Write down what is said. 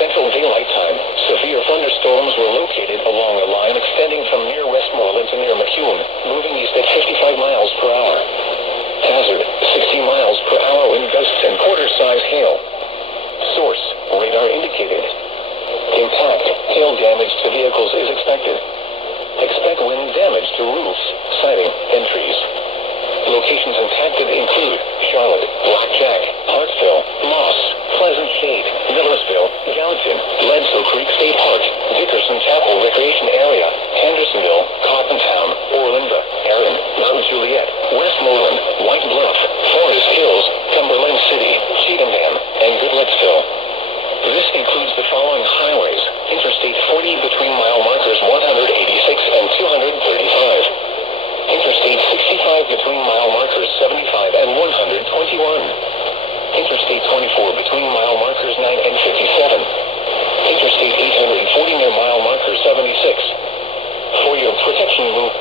Central Daylight Time, severe thunderstorms were located along a line extending from near Westmoreland to near McCune, moving east at 55 miles per hour. Hazard, 60 miles per hour wind gusts and quarter-size hail. Source, radar indicated. Impact, hail damage to vehicles is expected. Expect wind damage to roofs, siding, and trees. Locations impacted include Charlotte, Blackjack, Hartsville, Moss, Pleasant Shade, Millersville, Gallatin, Bledsoe Creek State Park, Dickerson Chapel Recreation Area, Hendersonville, Cottontown, Orlinda, Erin, Mount Juliet, Westmoreland, White Bluff, Forest Hills, Cumberland City, Cheatham Dam, and Goodlettsville. This includes the following highways: Interstate 40 between mile markers 186 and 235. Interstate 65 between mile markers 75 and 121. Interstate 24 between mile markers 9 and 57. Interstate 840 near mile marker 76. For your protection, move